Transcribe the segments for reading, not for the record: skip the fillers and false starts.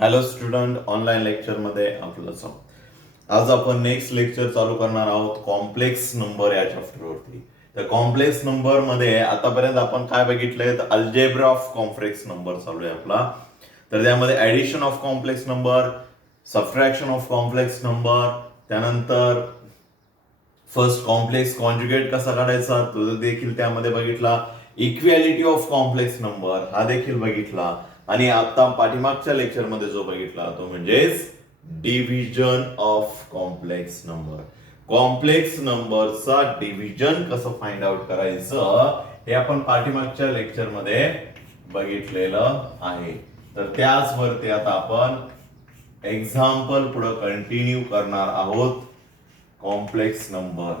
Hello student, online लेक्चरमध्ये आपलं स्वागत. आज आपण नेक्स्ट लेक्चर चालू करणार आहोत कॉम्प्लेक्स नंबर या चॅप्टरवरती. तर कॉम्प्लेक्स नंबर मध्ये आतापर्यंत आपण काय बघितलंय, तर अल्जेब्रा ऑफ कॉम्प्लेक्स नंबर चालू आहे आपला. तर त्यामध्ये addition of complex number, subtraction of complex number, त्यानंतर फर्स्ट कॉम्प्लेक्स कॉन्जुगेट कसा काढायचा तो देखील त्यामध्ये बघितला. इक्वॅलिटी ऑफ कॉम्प्लेक्स नंबर हा देखील बघितला. आणि आता पाठीमागच्या लेक्चरमध्ये जो बघितला तो म्हणजेच division of complex number. Complex नंबरचा डिव्हिजन कसं फाइंड आउट करायचं हे आपण पाठीमागच्या लेक्चरमध्ये बघितलेलं आहे. तर त्याचवरती आता आपण एक्झाम्पल पुढे कंटिन्यू करणार आहोत. कॉम्प्लेक्स नंबर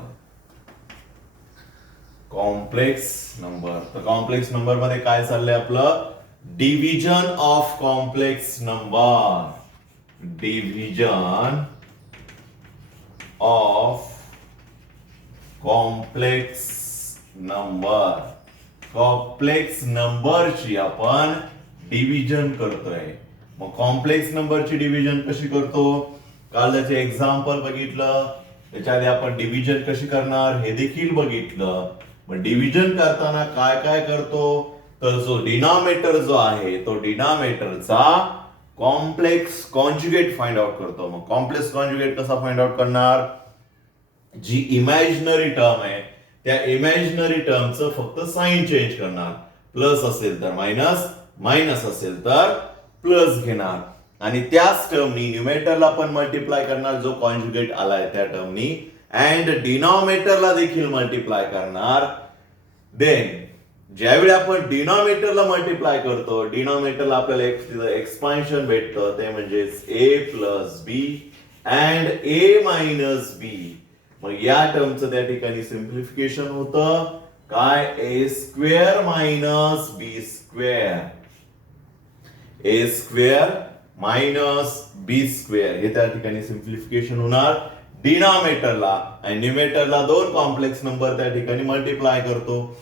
तर कॉम्प्लेक्स नंबर मध्ये काय चाललंय आपलं, division of complex number. Division of complex number. Complex नंबरची आपण डिव्हिजन करतोय. मग कॉम्प्लेक्स नंबरची डिव्हिजन कशी करतो, काल त्याचे एक्झाम्पल बघितलं. त्याच्या आधी आपण डिव्हिजन कशी करणार हे देखील बघितलं. मग डिव्हिजन करताना काय काय करतो, तर जो डिनॉमिनेटर जो आहे तो डिनॉमिनेटरचा कॉम्प्लेक्स कॉन्जुगेट फाइंड आउट करतो. मग कॉम्प्लेक्स कॉन्जुगेट कसा फाइंड आउट करणार, जी इमॅजिनरी टर्म आहे त्या इमॅजिनरी टर्मचं फक्त साइन चेंज करणार. प्लस असेल तर मायनस, मायनस असेल तर प्लस घेणार. आणि त्याच टर्मनी न्यूमेटरला पण मल्टिप्लाय करणार जो कॉन्जुगेट आलाय त्या टर्मनी, अँड डिनॉमिनेटरला देखील मल्टिप्लाय करणार. देन ज्यावेळी आपण डिनॉमिनेटरला मल्टिप्लाय करतो, डिनॉमिनेटरला आपल्याला एक्सपान्शन भेटतं, ते म्हणजे A plus B and A minus B. मग या टर्मचं त्या ठिकाणी सिम्प्लिफिकेशन होतं. काय, A square minus B square. A square minus B square हे त्या ठिकाणी सिम्प्लिफिकेशन होणार डिनॉमिनेटरला. आणि न्यूमेटरला दोन कॉम्प्लेक्स नंबर त्या ठिकाणी मल्टिप्लाय करतो,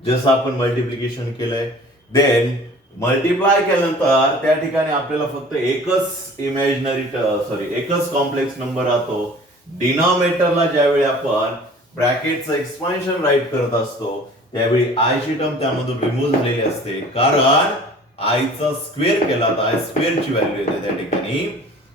जसं आपण मल्टिप्लिकेशन केलंय. देन मल्टिप्लाय केल्यानंतर त्या ठिकाणी आपल्याला फक्त एकच कॉम्प्लेक्स नंबर राहतो. डिनॉमिनेटरला ज्यावेळी आपण ब्रॅकेटचं एक्सपान्शन राईट करत असतो त्यावेळी आय ची टर्म त्यामधून रिमूव्ह झालेली असते, कारण आयचा स्क्वेअर केला तर आय स्क्वेअर ची व्हॅल्यू येते त्या ठिकाणी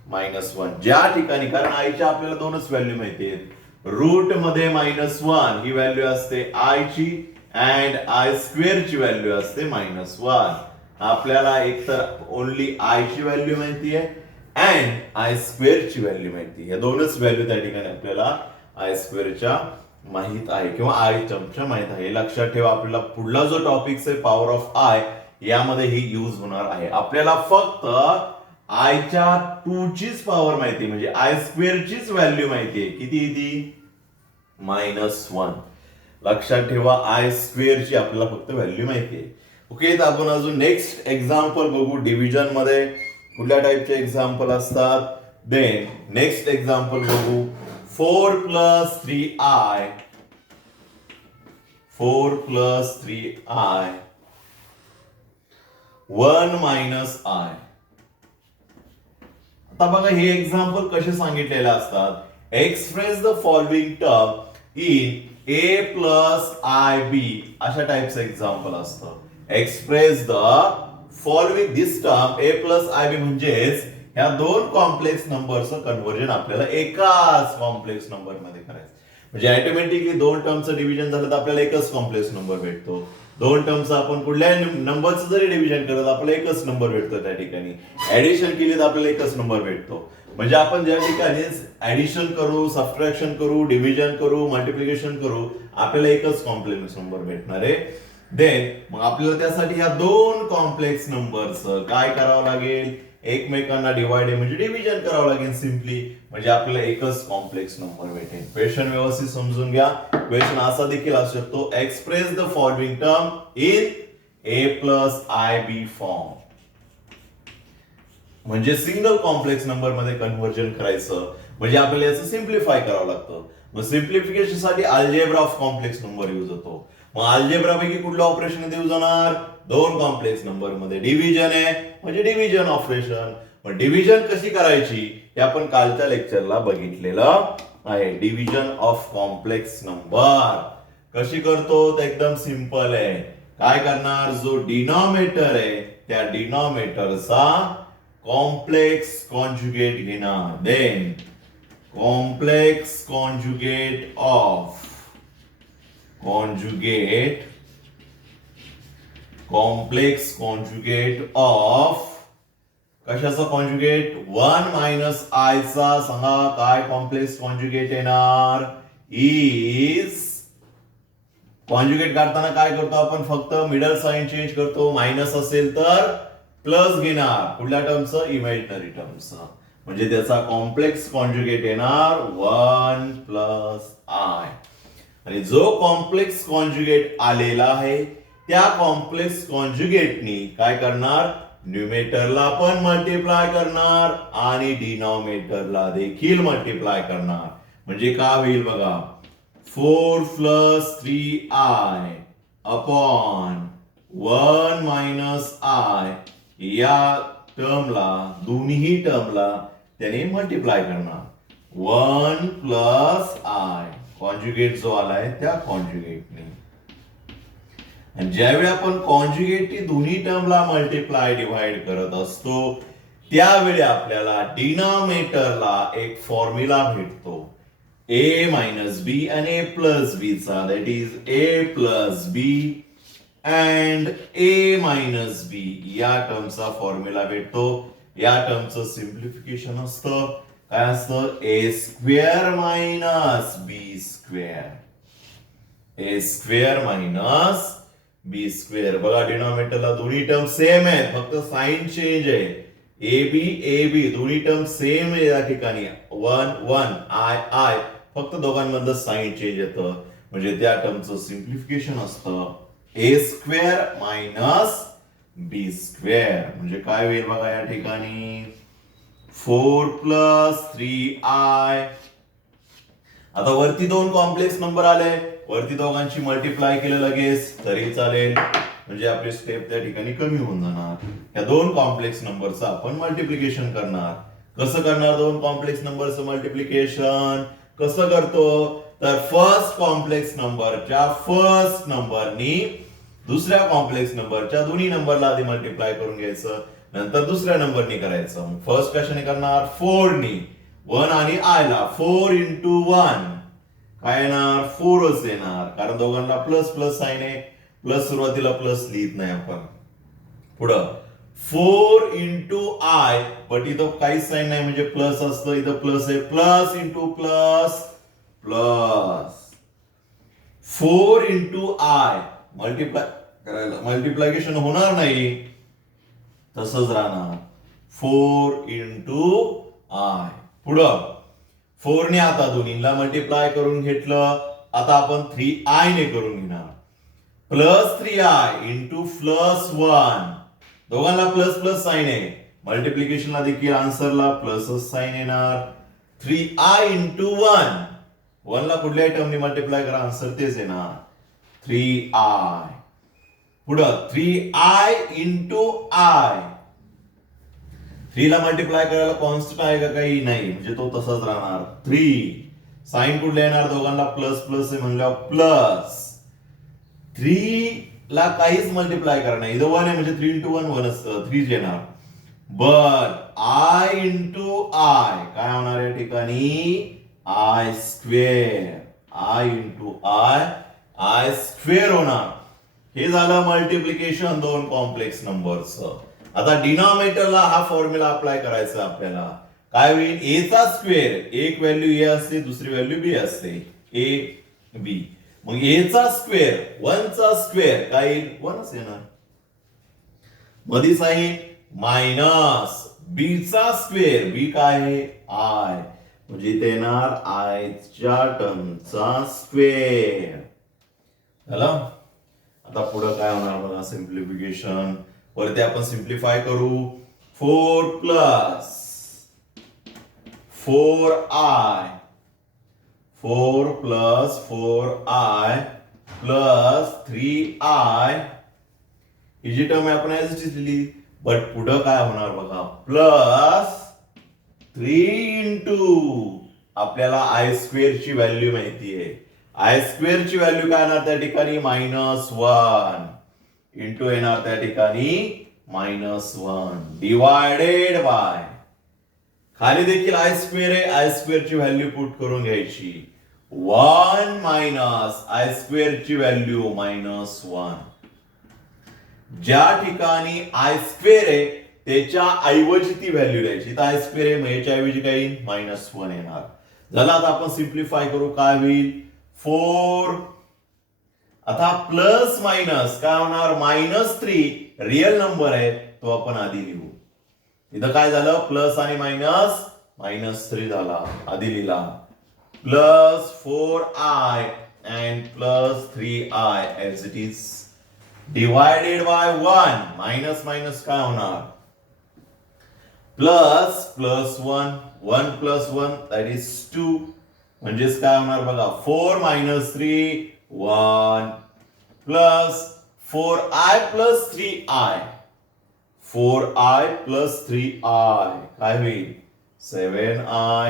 -1. ज्या ठिकाणी, कारण आयच्या आपल्याला दोनच व्हॅल्यू माहिती आहेत, रूट मध्ये -1 ही व्हॅल्यू असते आय ची, अँड आय स्क्वेअर ची व्हॅल्यू असते -1. आपल्याला एकतर ओनली आय ची व्हॅल्यू माहिती आहे अँड आय स्क्वेअर ची व्हॅल्यू माहिती आहे. या दोनच व्हॅल्यू त्या ठिकाणी आपल्याला आय स्क्वेअरच्या माहित आहे किंवा आय टर्मच्या माहित आहे. लक्षात ठेवा, आपल्याला पुढला जो टॉपिक आहे पॉवर ऑफ आय यामध्ये ही यूज होणार आहे. आपल्याला फक्त आयच्या 2 चीच पॉवर माहिती, म्हणजे आय स्क्वेअर चीच व्हॅल्यू माहिती आहे. किती ती -1. लक्षात ठेवा, आय स्क्वेअर ची आपल्याला फक्त व्हॅल्यू माहिती आहे. ओके, तर आपण अजून नेक्स्ट एक्झाम्पल बघू. डिव्हिजन मध्ये कुठल्या टाइपचे एक्झाम्पल असतात. देन नेक्स्ट एक्झाम्पल बघू. 4 + 3i 1 - i. आता बघा, हे एक्झाम्पल कसे सांगितलेले असतात, express the following term in a plus i b, अशा टाइपचं एक्झाम्पल असतं. Express the following this term a plus i b म्हणजेच ह्या दोन कॉम्प्लेक्स नंबरचं कन्व्हर्जन आपल्याला एकाच कॉम्प्लेक्स नंबर मध्ये करायचं. म्हणजे ऑटोमॅटिकली दोन टर्मचं डिव्हिजन झालं तर आपल्याला एकच कॉम्प्लेक्स नंबर भेटतो. दोन टर्मचं आपण कुठल्याही नंबरचं जरी डिव्हिजन केलं तर आपल्याला एकच नंबर भेटतो. त्या ठिकाणी ऍडिशन केली तर आपल्याला एकच नंबर भेटतो. म्हणजे आपण ज्या ठिकाणी ऍडिशन करू, सबट्रॅक्शन करू, डिव्हिजन करू, मल्टिप्लिकेशन करू, आपल्याला एकच कॉम्प्लेक्स नंबर भेटणार आहे. देन मग आपल्याला त्यासाठी या दोन कॉम्प्लेक्स नंबरचं काय करावं लागेल, एकमेकांना डिवाइड म्हणजे डिव्हिजन करावं लागेल सिम्पली, म्हणजे आपल्याला एकच कॉम्प्लेक्स नंबर भेटेल. क्वेश्चन व्यवस्थित समजून घ्या. क्वेश्चन असा देखील असू शकतो, express the following term in a plus i b form. म्हणजे सिंगल कॉम्प्लेक्स नंबर मध्ये कन्व्हर्जन करायचं म्हणजे आपल्याला याचं सिम्प्लिफाय करावं लागतं. मग सिम्प्लिफिकेशन साठी algebra of complex number use होतो. मग अल्जेब्रा पैकी कुठलं ऑपरेशन यूज होणार, दोन कॉम्प्लेक्स नंबर मध्ये डिव्हिजन आहे म्हणजे डिव्हिजन ऑपरेशन. पण डिव्हिजन कशी करायची हे आपण कालच्या लेक्चरला बघितलेलं आहे. डिव्हिजन ऑफ कॉम्प्लेक्स नंबर कशी करतो तर एकदम सिंपल आहे. काय करणार, जो डिनॉमिनेटर आहे त्या डिनॉमिनेटरचा कॉम्प्लेक्स कॉन्जुगेट घेणार. देन कॉम्प्लेक्स कॉन्जुगेट ऑफ कशाचा कॉन्जुगेट, 1 मायनस आय चा सांगा काय कॉम्प्लेक्स कॉन्जुगेट येणार, इज. कॉन्जुगेट काढताना काय करतो आपण, फक्त मिडल साइन चेंज करतो. मायनस असेल तर प्लस घेणार, कुठल्या टर्मचं, इमॅजिनरी टर्मचं. म्हणजे त्याचा कॉम्प्लेक्स कॉन्जुगेट येणार 1 प्लस आय. आणि जो कॉम्प्लेक्स कॉन्जुगेट आलेला आहे त्या कॉम्प्लेक्स कॉन्जुगेटनी काय करणार, न्यूमेटरला पण मल्टिप्लाय करणार आणि डिनॉमिनेटरला देखील मल्टिप्लाय करणार. म्हणजे काय होईल बघा, 4 plus 3i upon 1 minus I या टर्मला, दोन्ही टर्मला त्याने मल्टिप्लाय करणार. 1 प्लस आय कॉन्जुगेट जो आलाय त्या कॉन्जुगेटने. आणि ज्यावेळी आपण कॉन्जुगेट दोन्ही टर्मला मल्टिप्लाय डिवाइड करत असतो त्यावेळी आपल्याला डिनॉमिनेटरला एक फॉर्म्युला भेटतो a मायनस बी आणि a प्लस बी चा. That is a plus B and a minus B या टर्मचा फॉर्म्युला भेटतो. या टर्मचं सिम्प्लिफिकेशन असतं, काय असतं, a square minus B square. a square minus B square. बघा डिनॉमिनेटरला दोन्ही टर्म सेम आहेत, फक्त साइन चेंज आहे. ए बी दोन्ही टर्म सेम आहे या ठिकाणी. 1 1 आय आय, फक्त दोघांमधलं साइन चेंज येतं. म्हणजे त्या टर्मचं सिम्प्लिफिकेशन असतं ए स्क्वेअर मायनस बी स्क्वेअर. म्हणजे काय होईल बघा या ठिकाणी, 4 प्लस 3i. आता वरती दोन कॉम्प्लेक्स नंबर आले, वरती दोघांची मल्टिप्लाय केलं लगेच तरी चालेल. म्हणजे आपली स्टेप त्या ठिकाणी कमी होऊन जाणार. या दोन कॉम्प्लेक्स नंबरचं आपण मल्टिप्लिकेशन करणार. कसं करणार दोन कॉम्प्लेक्स नंबरचं मल्टिप्लिकेशन, कसं करतो तर फर्स्ट कॉम्प्लेक्स नंबरच्या फर्स्ट नंबरनी दुसऱ्या कॉम्प्लेक्स नंबरच्या दोन्ही नंबरला आधी मल्टिप्लाय करून घ्यायचं, नंतर दुसऱ्या नंबरनी करायचं. फर्स्ट कशाने करणार, 4 नी. 1 आणि आय ला 4 इंटू 1 काय येणार, 4च येणार, कारण दोघांना प्लस प्लस साइन आहे. प्लस सुरुवातीला प्लस लिहित नाही आपण. पुढं 4 इंटू आय, बट इथं काहीच साइन नाही म्हणजे प्लस असतं, इथं प्लस आहे. Plus into plus plus. 4 into I multiply करायला मल्टिप्लिकेशन होणार नाही, तसंच राहणार 4 इंटू आय. पुढं 4 ने आता दोन्हीला मल्टिप्लाय करून घेतलं, आता आपण 3i ने करून घेणार. प्लस 3i इंटू प्लस 1, दोघांना प्लस प्लस साइन आहे, मल्टिप्लिकेशनला देखील आन्सरला प्लसच साइन येणार. 3i इंटू 1, 1 ला कुठल्याही टर्मनी मल्टिप्लाय करा, आन्सर तेच येणार 3i. पुढं 3i इंटू आय, 3 ला मल्टिप्लाय करायला कॉन्स्टंट आहे का, काही नाही, म्हणजे तो तसाच राहणार 3. साइन कुठले येणार, दोघांना प्लस प्लस आहे म्हणल्यावर प्लस. 3 ला काहीच मल्टिप्लाय करा नाही, इथं 1 आहे म्हणजे 3 इंटू 1 1 असतं, 3 येणार. बट आय इंटू आय काय होणार या ठिकाणी, I square. I into I, I square होणार. हे झालं मल्टिप्लिकेशन दोन कॉम्प्लेक्स नंबरचं. आता डिनॉमिनेटरला हा फॉर्म्युला अप्लाय करायचा आपल्याला. काय होईल, ए चा स्क्वेअर, एक व्हॅल्यू ए असते, दुसरी व्हॅल्यू बी असते, ए बी. मग ए चा स्क्वेअर 1 चा स्क्वेअर काय येईल, 1च येणार. मध्ये साइन मायनस बी चा स्क्वेअर, बी काय आहे आय, म्हणजे इथे येणार आय च्या टर्मचा स्क्वेअर. झालं. आता पुढे काय होणार बघा, सिम्प्लिफिकेशन. वरती आपण सिम्प्लिफाय करू. 4 plus 4i, 4 plus 4i plus 3i. ही जी टर्म आपण ऍज इट इज लिहिली. बट पुढं काय होणार बघा, प्लस 3 इंटू आपल्याला आय स्क्वेअर ची व्हॅल्यू माहिती आहे. आय स्क्वेअर ची व्हॅल्यू काय येणार त्या ठिकाणी -1 इंटू येणार त्या ठिकाणी -1 डिवायडेड बाय, खाली देखील आय स्क्वेअर आहे, आय स्क्वेअर ची व्हॅल्यू पुट करून घ्यायची. 1 मायनस आय स्क्वेअर ची व्हॅल्यू -1. ज्या ठिकाणी आय स्क्वेअर आहे त्याच्या ऐवजी ती व्हॅल्यू द्यायची. तर आय स्क्वेअर आहे, याच्या ऐवजी काय येईल -1 येणार. झालं. आता आपण सिम्प्लिफाय करू, काय होईल 4. आता प्लस मायनस काय होणार -3 रिअल नंबर आहे तो आपण आधी लिहू. इथं काय झालं प्लस आणि -3 झाला, आधी लिहिला. Plus 4i and plus 3i as it is divided by 1 minus काय होणार प्लस 1 plus 1 that is 2 म्हणजेच काय होणार बघा 4 minus 3 1 plus 4i plus 3i 4i plus 3i काय होईल 7i.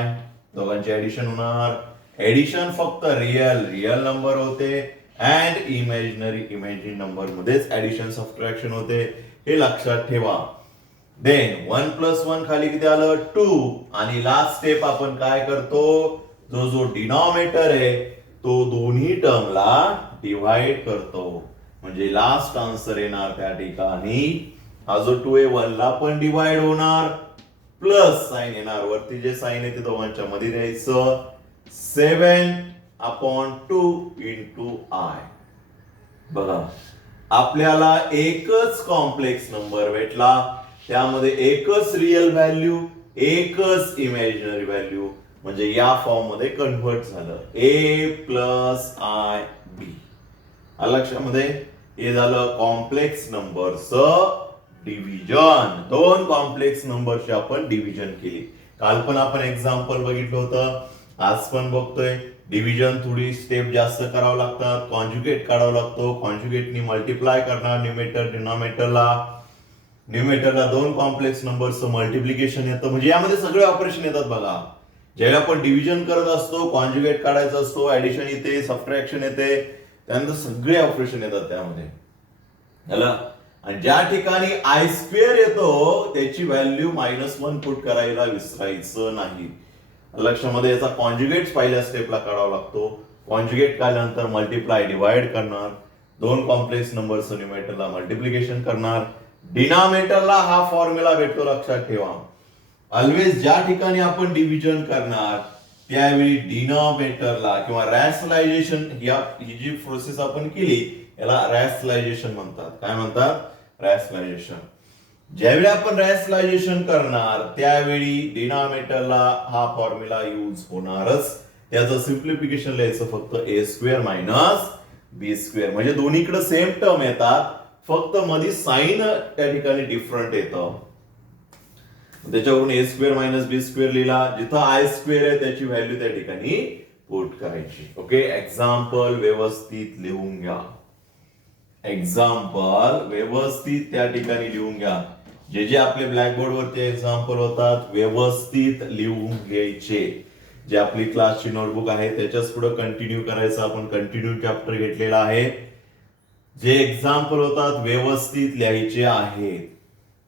दोघांची ऍडिशन होणार. ऍडिशन फक्त रिअल नंबर होते अँड इमॅजिनरी नंबर मध्येच ऍडिशन सबट्रॅक्शन होते, हे लक्षात ठेवा. देन 1 plus 1 खाली किती आलं 2 आणि लास्ट स्टेप आपण काय करतो, जो डिनॉमिनेटर आहे तो दोन्ही टर्मला डिवाइड करतो. म्हणजे लास्ट आन्सर येणार त्या ठिकाणी हा जो 2 आहे 1 ला पण डिवाइड होणार, प्लस साइन येणार, वरती जे साइन आहे ते दोघांच्या मध्ये द्यायचं 7/2 इंटू आय. बघा आपल्याला एकच कॉम्प्लेक्स नंबर भेटला, त्यामध्ये एकच रिअल व्हॅल्यू एकच इमॅजिनरी व्हॅल्यू, म्हणजे या फॉर्म मध्ये कन्व्हर्ट झालं a प्लस आय बी. लक्षामध्ये हे झालं कॉम्प्लेक्स नंबरचं डिव्हिजन. दोन कॉम्प्लेक्स नंबरची आपण डिव्हिजन केली. काल पण आपण एक्झाम्पल बघितलं होतं, आज पण बघतोय. डिव्हिजन थोडी स्टेप जास्त करावं लागतात, कॉन्जुगेट काढावं लागतो, कॉन्जुगेटनी मल्टिप्लाय करणार न्यूमेटर न्यूमेटरला दोन कॉम्प्लेक्स नंबरचं मल्टिप्लिकेशन येतं. म्हणजे यामध्ये सगळे ऑपरेशन येतात बघा. ज्याला आपण डिव्हिजन करत असतो, कॉन्जुगेट काढायचा असतो, ऍडिशन येते, सबट्रॅक्शन येते, त्यानंतर सगळे ऑपरेशन येतात त्यामध्ये. आणि ज्या ठिकाणी आय स्क्वेअर येतो त्याची व्हॅल्यू -1 पुट करायला विसरायचं नाही. लक्षामध्ये याचा कॉन्जुगेट पहिल्या स्टेपला काढावा लागतो. कॉन्जुगेट काढल्यानंतर मल्टिप्लाय डिवाइड करणार, दोन कॉम्प्लेक्स नंबरचं न्यूमेटरला मल्टिप्लिकेशन करणार, डिनॉमिनेटरला हा फॉर्म्युला भेटतो. लक्षात ठेवा ऑलवेज ज्या ठिकाणी आपण डिव्हिजन करणार त्यावेळी डिनॉमिनेटरला किंवा रॅशनलायझेशन, ही जी प्रोसेस आपण केली याला रॅशनलायझेशन म्हणतात. काय म्हणतात रॅशनलायझेशन. ज्यावेळी आपण रॅशनलायझेशन करणार त्यावेळी डिनॉमिनेटरला हा फॉर्म्युला यूज होणारच. त्याचं सिम्प्लिफिकेशन लिहायचं फक्त a square minus b square. म्हणजे दोन्हीकडे सेम टर्म येतात, फक्त मध्ये साइन त्या ठिकाणी डिफरंट येतं. त्याच्यावरून a square minus b square लिहिला, जिथं आय स्क्वेअर आहे त्याची व्हॅल्यू त्या ठिकाणी पुट करायची. ओके, एक्झाम्पल व्यवस्थित लिहून घ्या. एक्झाम्पल व्यवस्थित त्या ठिकाणी लिहून घ्या. जे आपले ब्लॅकबोर्ड वरती एक्झाम्पल होतात व्यवस्थित लिहून घ्यायचे. जे आपली क्लासची नोटबुक आहे त्याच्याच पुढे कंटिन्यू करायचं. आपण कंटिन्यू चॅप्टर घेतलेला आहे. जे एक्झाम्पल होतात व्यवस्थित लिहायचे आहेत.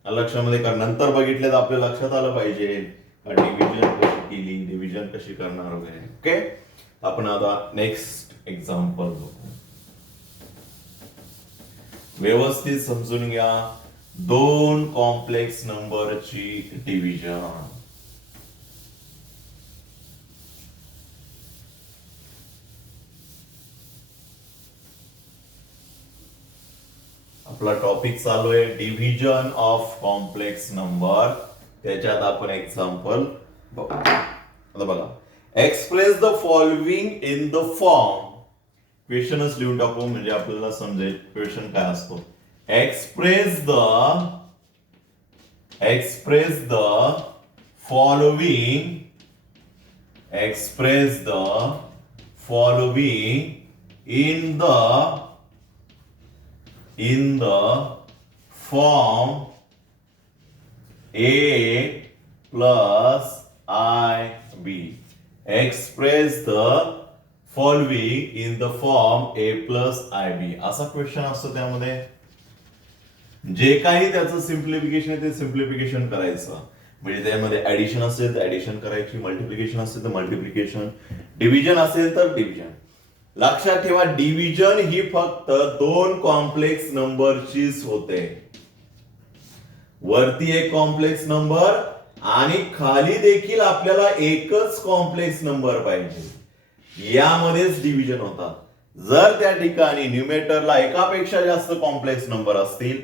लक्षामध्ये कर, नंतर बघितले तर आपल्या लक्षात आलं पाहिजे डिव्हिजन कशी केली, डिव्हिजन कशी करणार वगैरे. ओके, आपण आता नेक्स्ट एक्झाम्पल बघू. व्यवस्थित समजून घ्या. दोन कॉम्प्लेक्स नंबरची डिव्हिजन. आपला टॉपिक चालू आहे डिव्हिजन ऑफ कॉम्प्लेक्स नंबर. त्याच्यात आपण एक्झाम्पल आता बघा. Express the following in the form. क्वेश्चनच लिहून टाकू म्हणजे आपल्याला समजेल क्वेश्चन काय असतो. Express the following in the form A plus IB. Express the following in the form A plus IB. असा क्वेश्चन असतो त्यामध्ये. जे काही त्याचं सिम्प्लिफिकेशन आहे ते सिम्प्लिफिकेशन करायचं. म्हणजे त्यामध्ये ऍडिशन असेल तर ऍडिशन करायची, मल्टिप्लिकेशन असेल तर मल्टिप्लिकेशन, डिव्हिजन असेल तर डिव्हिजन. लक्षात ठेवा डिव्हिजन ही फक्त दोन कॉम्प्लेक्स नंबरचीच होते. वरती एक कॉम्प्लेक्स नंबर आणि खाली देखील आपल्याला एकच कॉम्प्लेक्स नंबर पाहिजे. यामध्येच डिव्हिजन होतात. जर त्या ठिकाणी न्यूमेटरला एकापेक्षा जास्त कॉम्प्लेक्स नंबर असतील,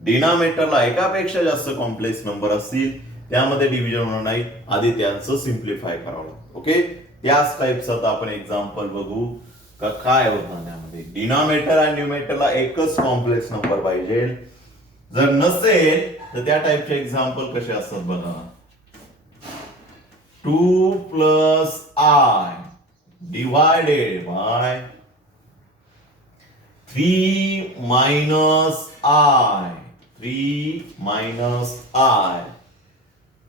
डिनॉमिनेटरला एकापेक्षा जास्त कॉम्प्लेक्स नंबर असतील, त्यामध्ये डिव्हिजन होणार नाही. आधी त्यांचं सिम्प्लिफाय करावं लागतं. ओके, त्याच टाइपचं आपण एक्झाम्पल बघू का काय होतं त्यामध्ये. डिनॉमिनेटर आणि न्यूमेटरला एकच कॉम्प्लेक्स नंबर पाहिजे. जर नसेल तर त्या टाइपचे एक्झाम्पल कसे असतात बघा. 2 plus I divided by 3 minus I. 3 minus I.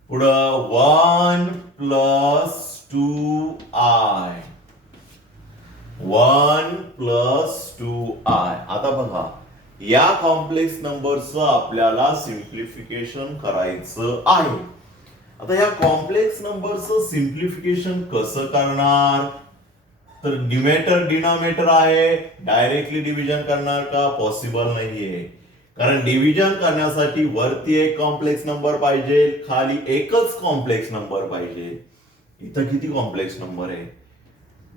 पुढं 1 plus 2I. 1 plus 2I. आता बघा या कॉम्प्लेक्स नंबरचं आपल्याला सिम्प्लिफिकेशन करायचं आहे. आता या कॉम्प्लेक्स नंबरचं सिम्प्लिफिकेशन कसं करणार. तर न्यूमेटर डिनॉमिनेटर आहे, डायरेक्टली डिव्हिजन करणार का पॉसिबल नाहीये. कारण डिव्हिजन करण्यासाठी वरती एक कॉम्प्लेक्स नंबर पाहिजे, खाली एकच कॉम्प्लेक्स नंबर पाहिजे. इथं किती कॉम्प्लेक्स नंबर आहे.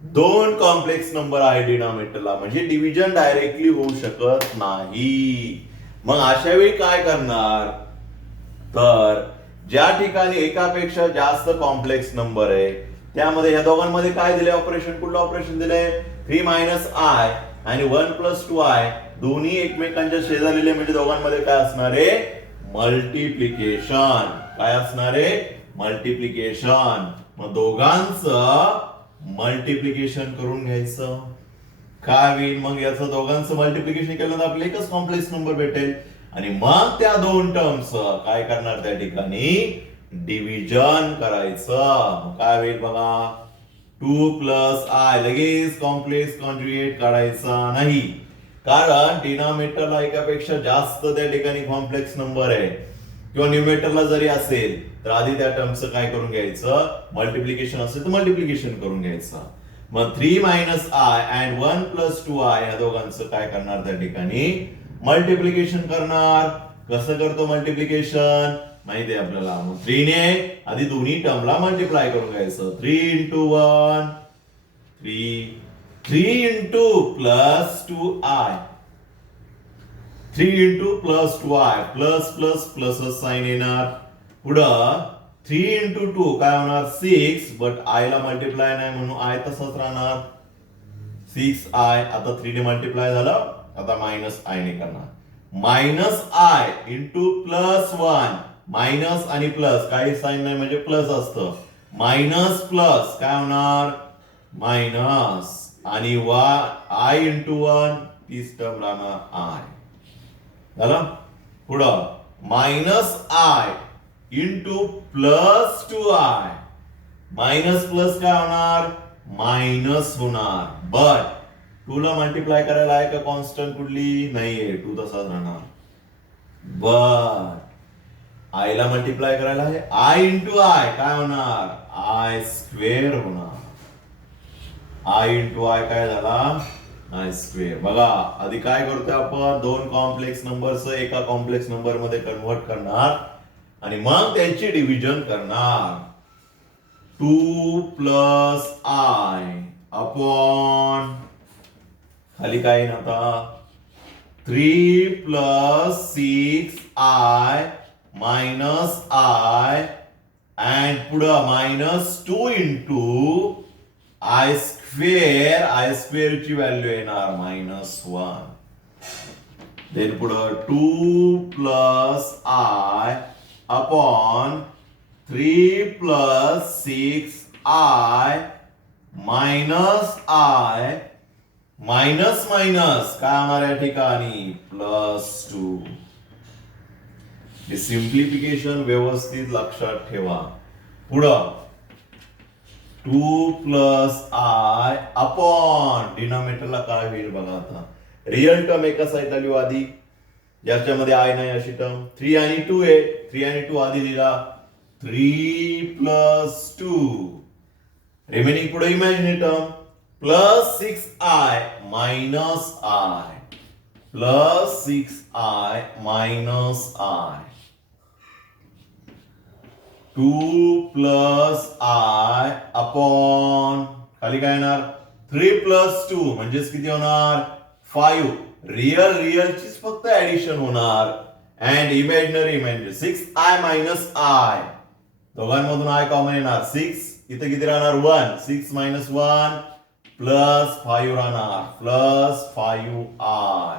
दोन कॉम्प्लेक्स नंबर आहे डिनॉमिनेटरला, म्हणजे डिव्हिजन डायरेक्टली होऊ शकत नाही. मग अशा वेळी काय करणार. तर ज्या ठिकाणी एकापेक्षा जास्त कॉम्प्लेक्स नंबर आहे त्यामध्ये ह्या दोघांमध्ये काय दिले ऑपरेशन. कुठलं ऑपरेशन दिलंय. 3 मायनस आय आणि 1 प्लस 2I दोन्ही एकमेकांच्या शेजारीले, म्हणजे दोघांमध्ये काय असणार आहे मल्टिप्लिकेशन. काय असणार आहे मल्टिप्लिकेशन. मग दोघांचं मल्टिप्लिकेशन करून घ्यायचं. काय होईल मग याचं दोघांचं मल्टिप्लिकेशन केलं तर आपल्याला एकच कॉम्प्लेक्स नंबर भेटेल. आणि मग त्या दोन टर्म्स काय करणार त्या ठिकाणी डिव्हिजन करायचं. काय होईल बघा 2 प्लस आय. लगेच कॉम्प्लेक्स कॉन्जुगेट काढायचा नाही, कारण डिनॉमिनेटरला एकापेक्षा जास्त त्या ठिकाणी कॉम्प्लेक्स नंबर आहे. किंवा न्यूमेटरला जरी असेल तर आधी त्या टर्मचं काय करून घ्यायचं. मल्टिप्लिकेशन असेल तर मल्टिप्लिकेशन करून घ्यायचं. मग 3 minus I and 1 plus 2I या दोघांचं काय करणार त्या ठिकाणी मल्टिप्लिकेशन करणार. कसं करतो मल्टिप्लिकेशन माहिती आहे आपल्याला. मग 3 ने आधी दोन्ही टर्मला मल्टिप्लाय करून घ्यायचं. 3 into 1 3. 3 into plus 2I. 3 into plus 2I. Plus plus plus sign येणार. पुढं 3 into 2 काय होणार 6. बट आय ला मल्टिप्लाय नाही म्हणून आय तसंच राहणार 6I. आता 3 ने मल्टिप्लाय झालं, आता मायनस आय ने करणार. Minus I into plus 1. Minus आणि प्लस काही साइन नाही म्हणजे प्लस असतं. मायनस प्लस काय होणार मायनस आणि आय इंटू 1 तीच टर्म राहणार आय. झालं. पुढं minus I into plus 2I. Minus plus काय होणार मायनस होणार. बट 2 ला मल्टिप्लाय करायला आहे का कॉन्स्टंट कुठली नाहीये, 2 तसाच राहणार. बट आय ला मल्टिप्लाय करायला आहे आय इंटू आय काय होणार आय स्क्वेअर होणार. आय इंटू आय काय झाला आय स्क्वेअर. बघा आधी काय करतोय आपण दोन कॉम्प्लेक्स नंबरचं एका कॉम्प्लेक्स नंबर मध्ये कन्व्हर्ट करणार आणि मग त्यांची डिव्हिजन करणार. 2 प्लस आय अपॉन खाली काय ना आता 3 plus 6I minus I and पुढं minus 2 into I square. I square ची व्हॅल्यू येणार -1. देन पुढं 2 plus I upon 3 plus 6I minus I. Minus minus काय होणार या ठिकाणी +2. सिम्प्लिफिकेशन व्यवस्थित लक्षात ठेवा. पुढं 2 प्लस आय अपॉन डिनॉमिनेटरला काय होईल बघा. आता रिअल टर्म एका साईडला लिहू आधी, ज्याच्यामध्ये आय नाही अशी टर्म. 3 आणि 2 आहे, 3 आणि 2 आधी लिहिला. 3 प्लस 2 रिमेनिंग पुढे imaginary term plus 6i minus I plus 6i minus I. 2 plus I upon खाली काय येणार 3 प्लस 2 म्हणजेच किती होणार 5. रिअलचीच फक्त ऍडिशन होणार. And imaginary 6i minus I. दोघांमधून आय कॉमन येणार 6. इथे किती राहणार 1. 6 मायनस 1 प्लस 5 राहणार प्लस 5i.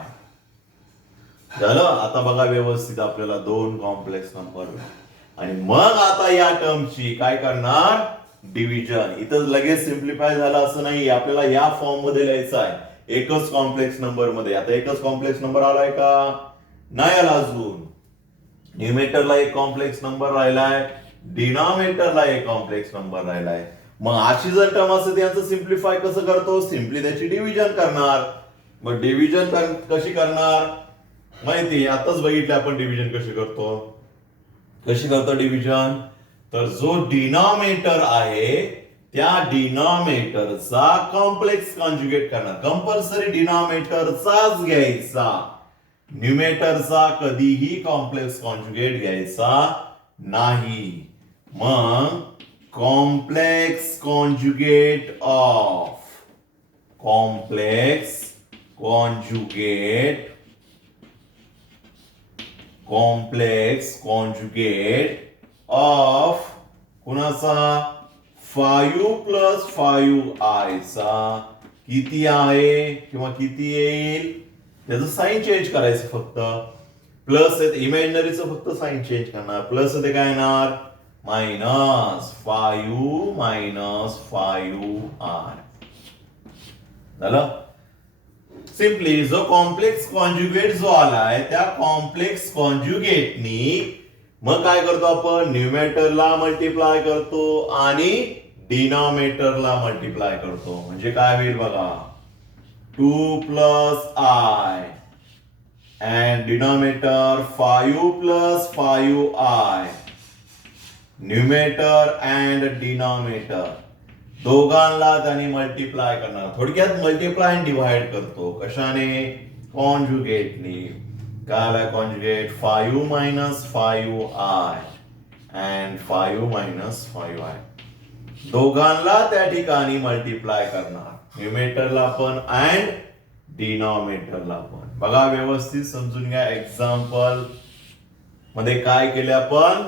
झालं. आता बघा व्यवस्थित आपल्याला 2 कॉम्प्लेक्स नंबर. आणि मग आता या टर्मची काय करणार डिव्हिजन. इथं लगेच सिम्प्लिफाय झालं असं नाही, आपल्याला या फॉर्म मध्ये लिहायचं आहे एकच कॉम्प्लेक्स नंबर मध्ये. आता एकच कॉम्प्लेक्स नंबर आलाय का नाही आला अजून. न्यूमेटरला एक कॉम्प्लेक्स नंबर राहिलाय, डिनॉमिनेटरला एक कॉम्प्लेक्स नंबर राहिलाय. मग अशी जर टर्म असेल त्याचं सिम्प्लिफाय कसं करतो, सिम्पली त्याची डिव्हिजन करणार. मग डिव्हिजन कशी करणार माहिती आताच बघितलं आपण डिव्हिजन कशी करतो डिव्हिजन. तर जो डिनॉमिनेटर आहे त्या डिनॉमिनेटरचा कॉम्प्लेक्स कॉन्जुगेट करणार. कंपल्सरी डिनॉमिनेटरचाच घ्यायचा, न्यूमेटरचा कधीही कॉम्प्लेक्स कॉन्जुगेट घ्यायचा नाही. मग कॉम्प्लेक्स कॉन्जुगेट ऑफ कुणाचा 5 प्लस 5i चा किती आहे किंवा किती येईल त्याचं साइन चेंज करायचं फक्त. प्लस इमॅजिनरीचं फक्त साइन चेंज करणार. प्लस ते काय येणार मायनस 5 मायनस 5i. झालं. सिम्पली जो कॉम्प्लेक्स कॉन्जुगेट जो आलाय त्या कॉम्प्लेक्स कॉन्जुगेटनी मग काय करतो आपण न्यूमेटरला मल्टिप्लाय करतो आणि डिनॉमिनेटरला मल्टिप्लाय करतो. म्हणजे काय होईल बघा 2 plus I and denominator 5 plus 5i. Numerator and denominator दोघांना त्यांनी मल्टिप्लाय करणार. थोडक्यात मल्टिप्लाय अँड डिवाइड करतो. कशाने कॉन्जुगेटनी. काय conjugate 5 minus 5i and 5 minus 5i. दोघांना त्या ठिकाणी मल्टिप्लाय करणार, न्यूमेटरला पण अँड डिनॉमिनेटरला पण. बघा व्यवस्थित समजून घ्या. एक्झाम्पल मध्ये काय केले आपण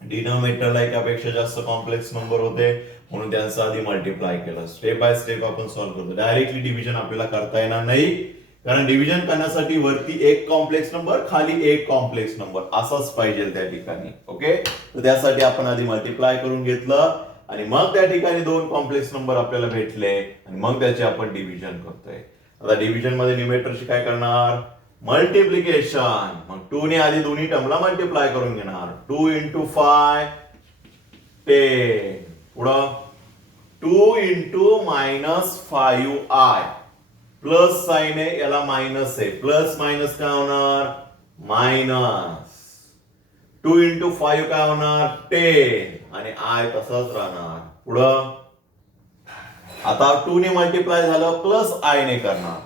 डिनॉमिनेटरला एकापेक्षा जास्त कॉम्प्लेक्स नंबर होते म्हणून त्यांचं आधी मल्टिप्लाय केलं. स्टेप बाय स्टेप आपण सॉल्व्ह करतो. डायरेक्टली डिव्हिजन आपल्याला करता येणार नाही, कारण डिव्हिजन करण्यासाठी वरती एक कॉम्प्लेक्स नंबर खाली एक कॉम्प्लेक्स नंबर असाच पाहिजे त्या ठिकाणी. ओके. तर त्यासाठी आपण आधी मल्टिप्लाय करून घेतलं आणि मग त्या ठिकाणी 2 कॉम्प्लेक्स नंबर आपल्याला भेटले आणि मग त्याचे आपण डिव्हिजन करतोय. आता डिव्हिजन मध्ये न्यूमेटरशी काय करणार मल्टिप्लिकेशन. मग 2 ने आधी दोन्ही टर्मला मल्टिप्लाय करून घेणार. 2 into 5 10. पुढं 2 into minus 5i. Plus sign आहे याला मायनस आहे. प्लस मायनस काय होणार मायनस. 2 into 5 काय होणार 10 आणि आय तसाच राहणार. पुढं आता 2 ने मल्टिप्लाय झालं प्लस आय ने करणार.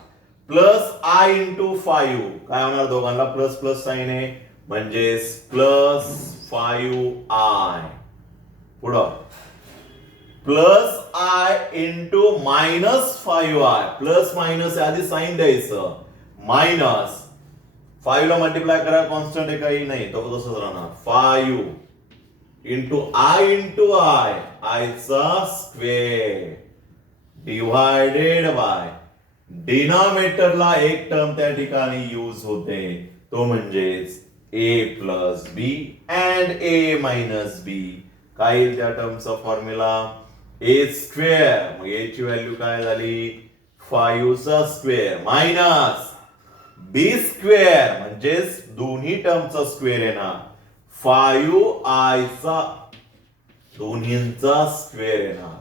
प्लस आय इंटू 5 काय होणार दोघांना प्लस प्लस साइन आहे म्हणजेच प्लस 5i. पुढं plus I into minus 5i. Plus minus आधी साइन द्यायचं. मायनस 5 ला मल्टिप्लाय करा कॉन्स्टंट आहे काही नाही तो तसंच राहणार. 5 इंटू आय आयचा स्क्वेअर डिवायडेड बाय डिनॉमिनेटरला एक टर्म त्या ठिकाणी यूज होते तो म्हणजेच a plus B and a minus B. काय येईल त्या टर्मचा फॉर्म्युला a स्क्वेअर. मग a ची व्हॅल्यू काय झाली 5 चा स्क्वेअर मायनस बी स्क्वेअर म्हणजेच दोन्ही टर्मचा स्क्वेअर येणार 5i चा दोन्हींचा स्क्वेअर येणार.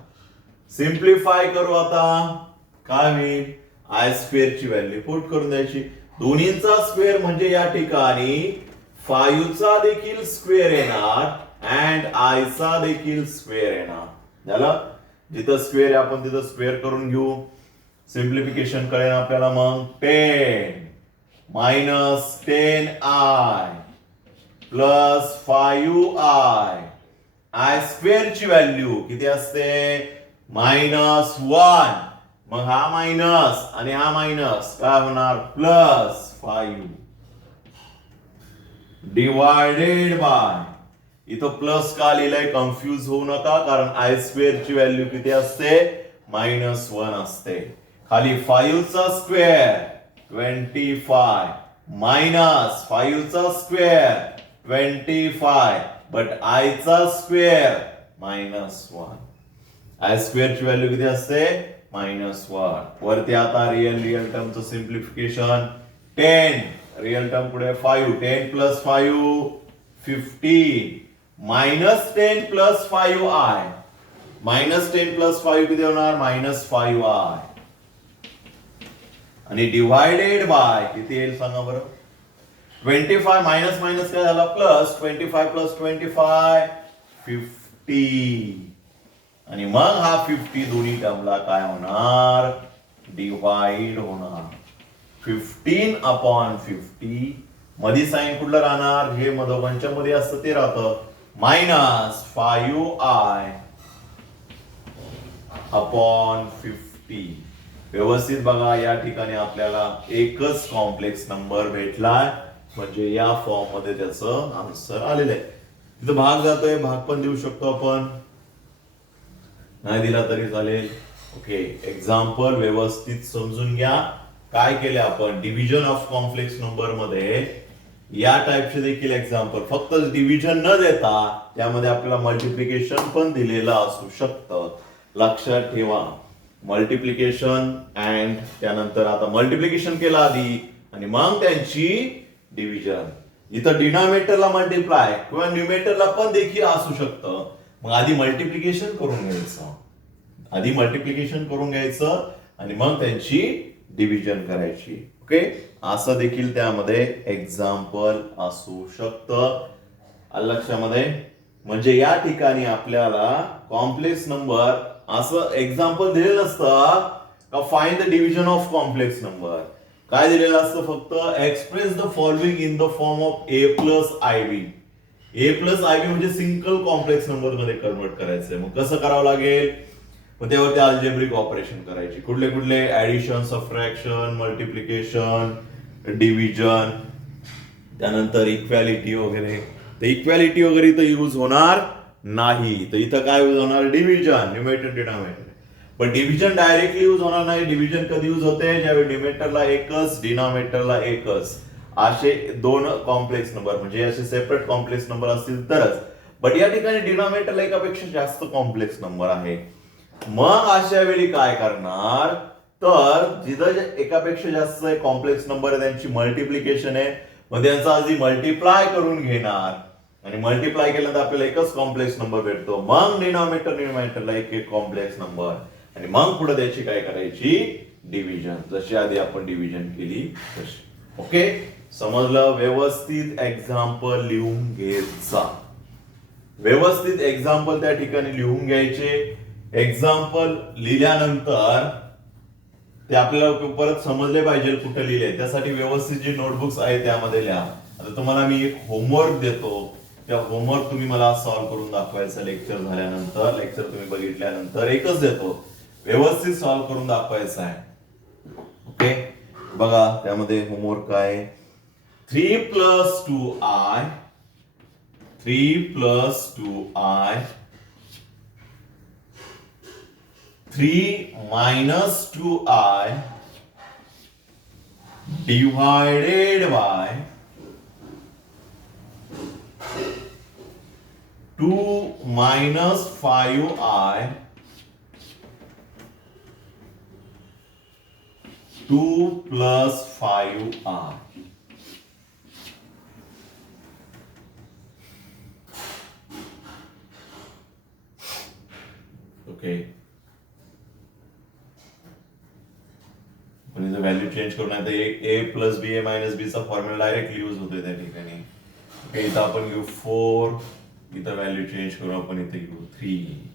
सिम्प्लिफाय करू आता. काय होईल? आय स्क्वेअर ची व्हॅल्यू पुट करून द्यायची. दोन्हींचा स्क्वेअर म्हणजे या ठिकाणी 5 चा देखील स्क्वेअर येणार अँड आय चा देखील स्क्वेअर येणार. झालं? जिथं स्क्वेअर आहे आपण तिथं स्क्वेअर करून घेऊ. सिम्प्लिफिकेशन करेन आपल्याला. मग 10 minus 10i plus 5i. I square ची व्हॅल्यू किती असते? -1. मग हा मायनस आणि हा मायनस काय होणार? Plus 5 divided by. इथं प्लस का लिहिलंय? कन्फ्यूज होऊ नका, कारण आय स्क्वेअर ची व्हॅल्यू किती असते? -1 असते. खाली 5 चा स्क्वेअर 25 मायनस 5 चा स्क्वेअर 25 बट आय चा स्क्वेअर -1. आय स्क्वेअर ची व्हॅल्यू किती असते? -1. वरती आता रिअल टर्मचं सिम्प्लिफिकेशन. 10 रिअल टर्म पुढे 5. 10 plus 5 15 minus 10 plus 5i. -10 plus 5 किती होणार? -5i. आणि डिवायडेड बाय किती येईल सांगा बरं? 25 मायनस मायनस काय झाला? Plus 25 plus 25 50. आणि मग हा 50 दोन्ही टर्मला काय होणार? डिवाइड होणार. 15/50 मध्ये साइन कुठलं राहणार? हे मधोबांच्या मध्ये असतं ते राहतं. -5i upon 50. व्यवस्थित बघा, या ठिकाणी आपल्याला एकच कॉम्प्लेक्स नंबर भेटलाय, म्हणजे या फॉर्म मध्ये त्याचं आन्सर आलेलं आहे. तिथं भाग जातोय, भाग पण देऊ शकतो आपण, नाही दिला तरी चालेल. ओके, एक्झाम्पल व्यवस्थित समजून घ्या. काय केले आपण? डिव्हिजन ऑफ कॉम्प्लेक्स नंबर मध्ये या टाइपचे देखील एक्झाम्पल, फक्त डिव्हिजन न देता त्यामध्ये आपल्याला मल्टिप्लिकेशन पण दिलेलं असू शकतं. लक्षात ठेवा, मल्टिप्लिकेशन अँड त्यानंतर आता मल्टिप्लिकेशन केलं आधी आणि मग त्यांची डिव्हिजन. इथं डिनॉमिनेटरला मल्टिप्लाय किंवा न्यूमेटरला पण देखील असू शकतं. मग आधी मल्टिप्लिकेशन करून घ्यायचं आणि मग त्यांची डिव्हिजन करायची. ओके, असं देखील त्यामध्ये एक्झाम्पल असू शकतं. लक्षामध्ये, म्हणजे या ठिकाणी आपल्याला कॉम्प्लेक्स नंबर असं एक्झाम्पल दिलेलं नसतं का find the division of complex number. काय दिलेलं असतं? फक्त express the following in the form of a plus IB. a plus IB म्हणजे सिंगल कॉम्प्लेक्स नंबर मध्ये कन्वर्ट करायचंय. मग कसं करावं लागेल? मग त्यावरती अल्जेब्रिक ऑपरेशन करायची. कुठले कुठले? ऍडिशन, सबट्रॅक्शन, मल्टिप्लिकेशन, डिव्हिजन, त्यानंतर इक्वॅलिटी वगैरे. तर इक्वॅलिटी वगैरे इथं यूज होणार नाही. तर इथं काय यूज होणार? Division, numerator denominator. पण डिव्हिजन डायरेक्टली यूज होणार नाही. डिव्हिजन कधी यूज होते? ज्यावेळी न्यूमेटरला एकच, डिनॉमिनेटरला एकच, असे दोन कॉम्प्लेक्स नंबर, म्हणजे असे सेपरेट कॉम्प्लेक्स नंबर असतील तरच. बट या ठिकाणी डिनॉमिनेटरला एकापेक्षा जास्त कॉम्प्लेक्स नंबर आहे. मग अशा वेळी काय करणार? तर जिथं एकापेक्षा जास्त कॉम्प्लेक्स नंबर आहे त्यांची मल्टिप्लिकेशन आहे, मग त्यांचा आधी मल्टिप्लाय करून घेणार आणि मल्टिप्लाय केल्यानंतर आपल्याला एकच कॉम्प्लेक्स नंबर भेटतो. मग न्यूमेटरला एक एक कॉम्प्लेक्स नंबर आणि मग पुढे त्याची काय करायची? डिव्हिजन, जशी आधी आपण डिव्हिजन केली तशी. ओके, समजलं? व्यवस्थित एक्झाम्पल लिहून घ्यायचा. व्यवस्थित एक्झाम्पल त्या ठिकाणी लिहून घ्यायचे. एक्झाम्पल लिहिल्यानंतर ते आपल्याला परत समजले पाहिजे कुठे लिहिले. त्यासाठी व्यवस्थित जे नोटबुक्स आहेत त्यामध्ये लिहा. आता तुम्हाला मी एक होमवर्क देतो, त्या होमवर्क तुम्ही मला सॉल्व्ह करून दाखवायचं लेक्चर झाल्यानंतर. लेक्चर तुम्ही बघितल्यानंतर एकच देतो, व्यवस्थित सॉल्व्ह करून दाखवायचं आहे. ओके, बघा त्यामध्ये होमवर्क आहे. 3 + 2i 3 + 2i 3 - 2i divided by 2 - 5i 2 plus 5r. Okay, पण इथं व्हॅल्यू चेंज करून आता ए प्लस बी ए मायनस बी चा फॉर्म्युला डायरेक्टली यूज होतोय त्या ठिकाणी. ओके, इथं आपण घेऊ 4, इथं व्हॅल्यू चेंज करू आपण, इथे घेऊ 3.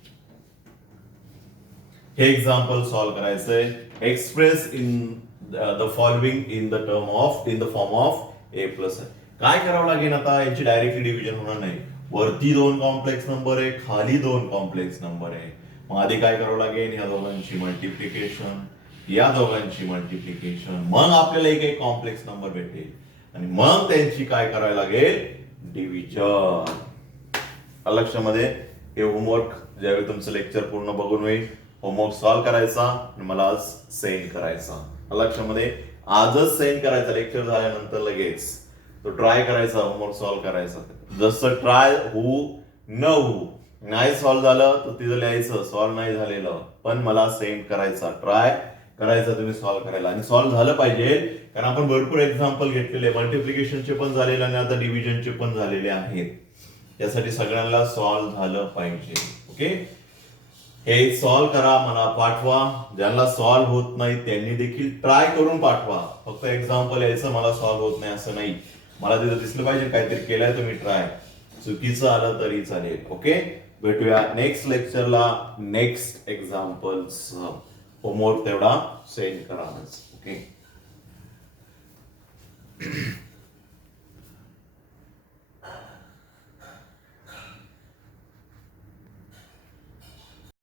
हे एक्झाम्पल सॉल्व्ह करायचंय. Express in the following in the form of A plus. काय करावं लागेल आता, याची डायरेक्टली डिव्हिजन होणार नाही. वरती 2 कॉम्प्लेक्स नंबर आहे, खाली 2 कॉम्प्लेक्स नंबर आहे. मग आधी काय करावं लागेल, या दोघांची मल्टिप्लिकेशन, या दोघांची मल्टिप्लिकेशन, मग आपल्याला एक कॉम्प्लेक्स नंबर भेटेल आणि मग त्यांची काय करायला लागेल, डिव्हिजन. लक्षामध्ये हे होमवर्क ज्यावेळी तुमचं लेक्चर पूर्ण बघून होईल, होमवर्क सॉल्व्ह करायचा आणि मला आज सेंड करायचा. लक्षामध्ये आजच सेंड करायचा, लेक्चर झाल्यानंतर लगेच तो ट्राय करायचा, होमवर्क सॉल्व्ह करायचा. जसं ट्राय होऊ न होऊ, नाही सॉल्व्ह झालं तर तिथं लिहायचं सॉल्व्ह नाही झालेलं, पण मला सेंड करायचा, ट्राय करायचा तुम्ही सॉल्व्ह करायला. आणि सॉल्व्ह झालं पाहिजे, कारण आपण भरपूर एक्झाम्पल घेतलेले, मल्टिप्लिकेशनचे पण झालेले आणि आता डिव्हिजनचे पण झालेले आहेत. त्यासाठी सगळ्यांना सॉल्व्ह झालं पाहिजे. ओके, हे सॉल्व्ह करा, मला पाठवा. ज्यांना सॉल्व्ह होत नाही त्यांनी देखील ट्राय करून पाठवा. फक्त एक्झाम्पल यायचं मला सॉल्व्ह होत नाही असं नाही, मला तिथं दिसलं पाहिजे काहीतरी केलंय तुम्ही ट्राय. चुकीचं आलं तरी चालेल. ओके, भेटूया नेक्स्ट लेक्चरला नेक्स्ट एक्झाम्पल्स. होमवर्क तेवढा सेंड करा. ओके.